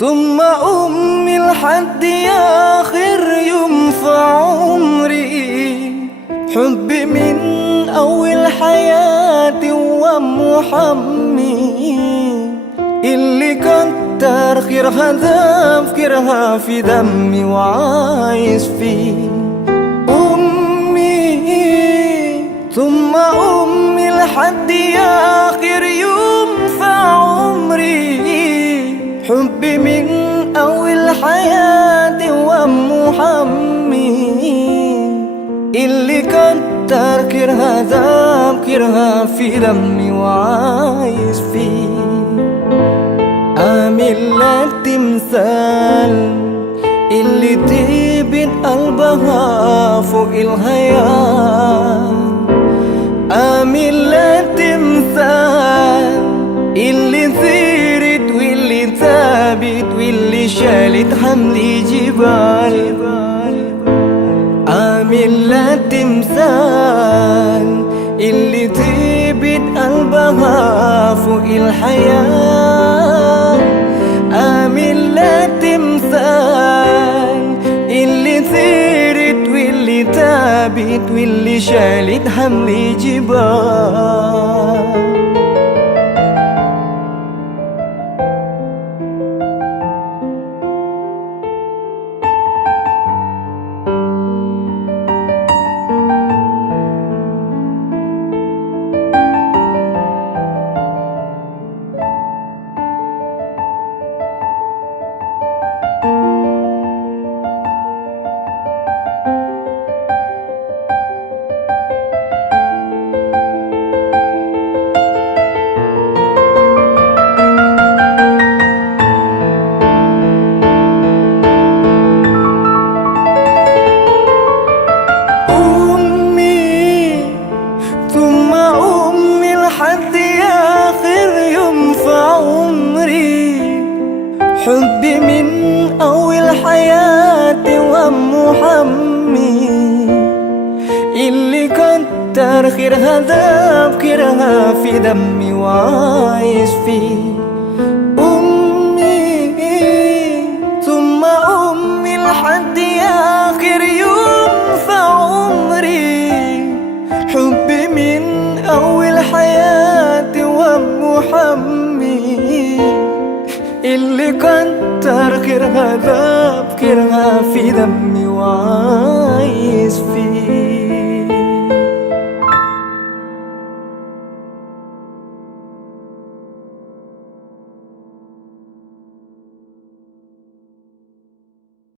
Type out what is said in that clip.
ثم أمي لحد آخر يوم في عمري. حبي من أول حياتي وأم حمي اللي كتر خيرها تفكيرها في دمي وعايش فيه. أمي ثم أمي لحد آخر يوم في عمري. حبي من أول حياتي وأم حمي اللي كتر كرها تفكيرها في دمي وعايش فيه. أعمل لك تمثال اللي تبت قلبها فوق الحياة. أعمل لك تمثال اللي ثيرت واللي ثابت واللي شالت حمل جبال. أعمل لك تمثال اللي تبت قلبها فوق الحياة. أعمل لك تمثال اللي ثيرت واللي تابت واللي شالت حمل جبال. حبي من أول حياتي وأم حمي اللي كتر خيرها تفكيرها في دمي وعايش فيه. أمي ثم أمي لحد آخر يوم في عمري. حبي من أول حياتي وأم حمي اللي كتر خيرها تفكيرها في دمي وعايش